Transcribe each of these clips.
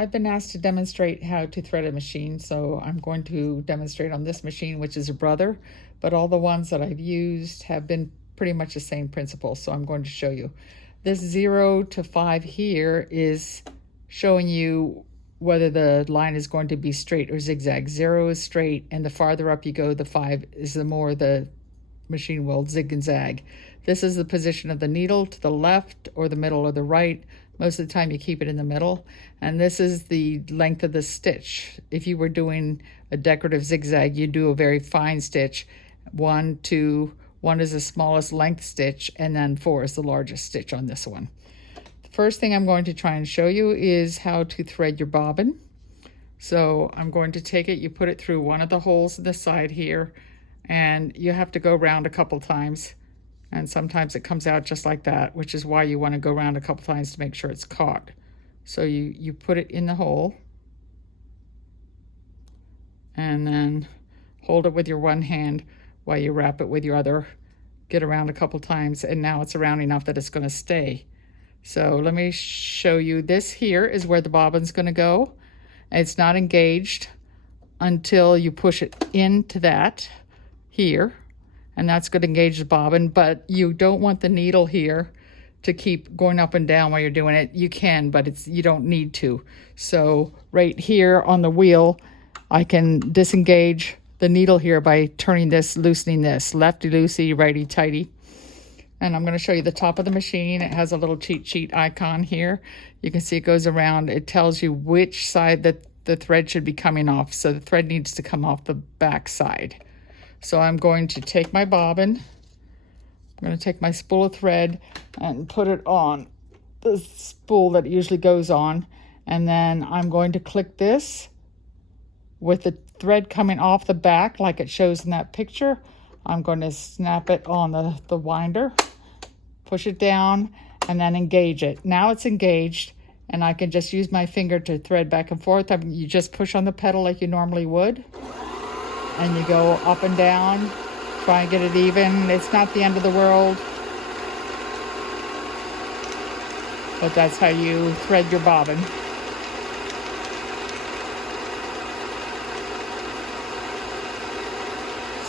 I've been asked to demonstrate how to thread a machine, so I'm going to demonstrate on this machine, which is a brother, but all the ones that I've used have been pretty much the same principle, so I'm going to show you. This 0 to 5 here is showing you whether the line is going to be straight or zigzag. 0 is straight, and the farther up you go, the 5 is the more the machine will zig and zag. This is the position of the needle to the left or the middle or the right. Most of the time you keep it in the middle. And this is the length of the stitch. If you were doing a decorative zigzag, you do a very fine stitch. 1, 2, 1 is the smallest length stitch, and then 4 is the largest stitch on this one. The first thing I'm going to try and show you is how to thread your bobbin. So I'm going to take it, you put it through one of the holes in the side here, and you have to go around a couple times. And sometimes it comes out just like that, which is why you want to go around a couple times to make sure it's caught. So you put it in the hole and then hold it with your one hand while you wrap it with your other. Get around a couple times, and now it's around enough that it's going to stay. So let me show you. This here is where the bobbin's going to go. It's not engaged until you push it into that here. And that's going to engage the bobbin, but you don't want the needle here to keep going up and down while you're doing it. You can, but you don't need to. So right here on the wheel, I can disengage the needle here by turning this, loosening this, lefty-loosey, righty-tighty. And I'm going to show you the top of the machine. It has a little cheat sheet icon here. You can see it goes around. It tells you which side that the thread should be coming off. So the thread needs to come off the back side. So I'm going to take my bobbin, I'm going to take my spool of thread and put it on the spool that it usually goes on. And then I'm going to click this with the thread coming off the back like it shows in that picture. I'm going to snap it on the winder, push it down, and then engage it. Now it's engaged, and I can just use my finger to thread back and forth. You just push on the pedal like you normally would. And you go up and down, try and get it even. It's not the end of the world, but that's how you thread your bobbin.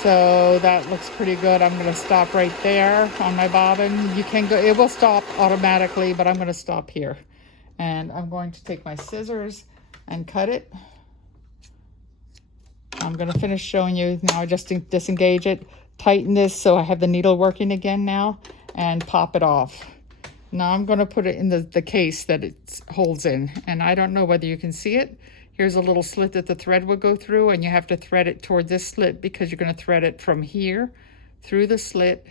So that looks pretty good. I'm going to stop right there on my bobbin. You can go, it will stop automatically, but I'm going to stop here. And I'm going to take my scissors and cut it. I'm going to finish showing you now. I just disengage it, tighten this so I have the needle working again now, and pop it off. Now I'm going to put it in the case that it holds in, and I don't know whether you can see it. Here's a little slit that the thread would go through, and you have to thread it toward this slit because you're going to thread it from here through the slit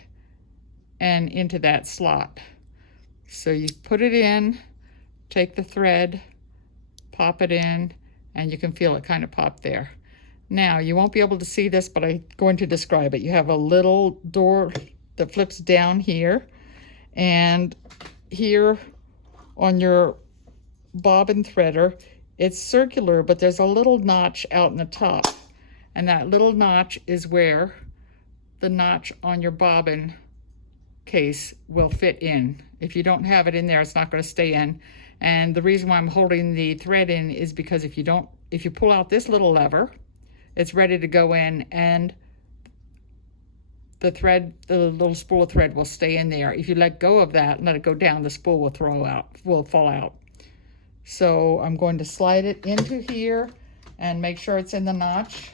and into that slot. So you put it in, take the thread, pop it in, and you can feel it kind of pop there. Now, you won't be able to see this, but I'm going to describe it. You have a little door that flips down here, and here on your bobbin threader, it's circular, but there's a little notch out in the top, and that little notch is where the notch on your bobbin case will fit in. If you don't have it in there, it's not going to stay in. And the reason why I'm holding the thread in is because if you pull out this little lever, it's ready to go in, and the little spool of thread will stay in there. If you let go of that and let it go down, the spool will fall out. So I'm going to slide it into here and make sure it's in the notch.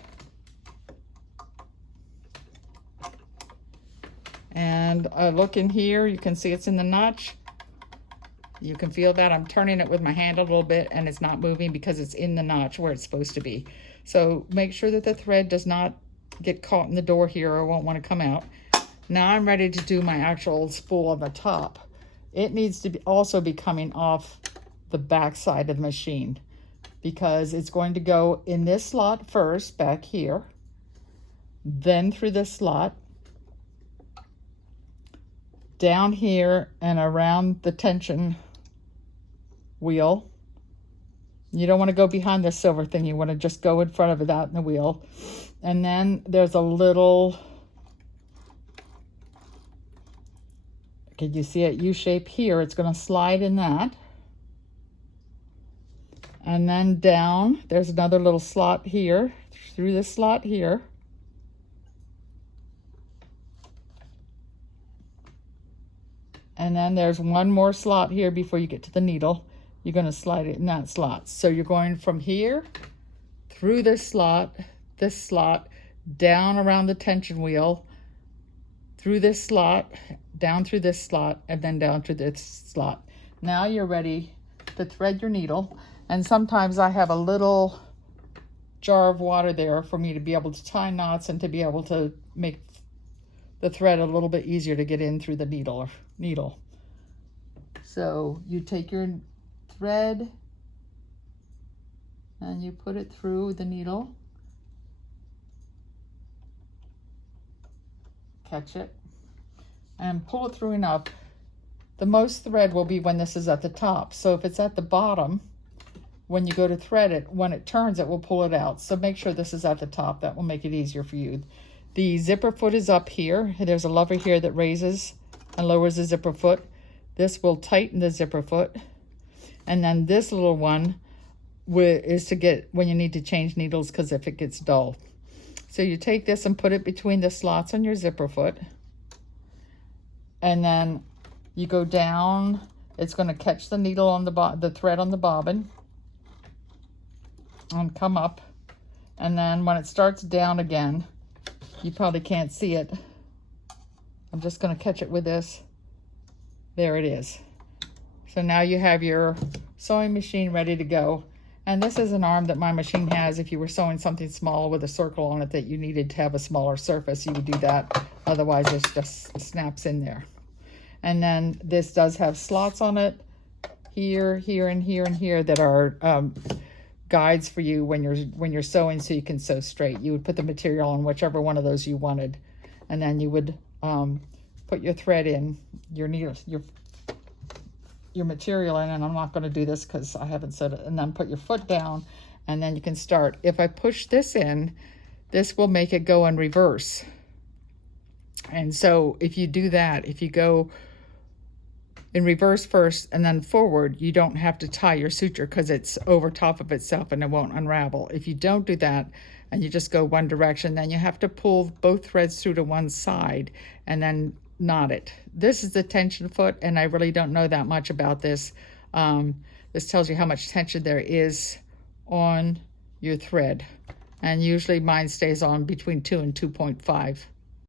And I look in here, you can see it's in the notch. You can feel that. I'm turning it with my hand a little bit, and it's not moving because it's in the notch where it's supposed to be. So make sure that the thread does not get caught in the door here or it won't want to come out. Now I'm ready to do my actual spool on the top. It needs to also be coming off the back side of the machine because it's going to go in this slot first, back here, then through this slot, down here and around the tension wheel. You don't want to go behind the silver thing. You want to just go in front of it out in the wheel. And then there's a little, can you see it? U-shape here. It's going to slide in that. And then down, there's another little slot here, through this slot here. And then there's one more slot here before you get to the needle. You're going to slide it in that slot. So you're going from here through this slot, down around the tension wheel, through this slot, down through this slot, and then down through this slot. Now you're ready to thread your needle. And sometimes I have a little jar of water there for me to be able to tie knots and to be able to make the thread a little bit easier to get in through the needle. So you take your thread and you put it through the needle, catch it, and pull it through enough. The most thread will be when this is at the top. So if it's at the bottom, when you go to thread it, when it turns, it will pull it out. So make sure this is at the top. That will make it easier for you. The zipper foot is up here. There's a lever here that raises and lowers the zipper foot. This will tighten the zipper foot. And then this little one is to get when you need to change needles, because if it gets dull. So you take this and put it between the slots on your zipper foot. And then you go down. It's going to catch the needle on the thread on the bobbin and come up. And then when it starts down again, you probably can't see it. I'm just going to catch it with this. There it is. So now you have your sewing machine ready to go. And this is an arm that my machine has. If you were sewing something small with a circle on it that you needed to have a smaller surface, you would do that. Otherwise, it just snaps in there. And then this does have slots on it, here, here, and here, and here, that are guides for you when you're sewing, so you can sew straight. You would put the material on whichever one of those you wanted, and then you would put your thread in, your needle, your material in, and I'm not going to do this because I haven't sewed it, and then put your foot down, and then you can start. If I push this in, this will make it go in reverse. And so if you do that, if you go in reverse first and then forward, you don't have to tie your suture because it's over top of itself and it won't unravel. If you don't do that and you just go one direction, then you have to pull both threads through to one side and then knot it. This is the tension foot, and I really don't know that much about this. This tells you how much tension there is on your thread, and usually mine stays on between 2 and 2.5.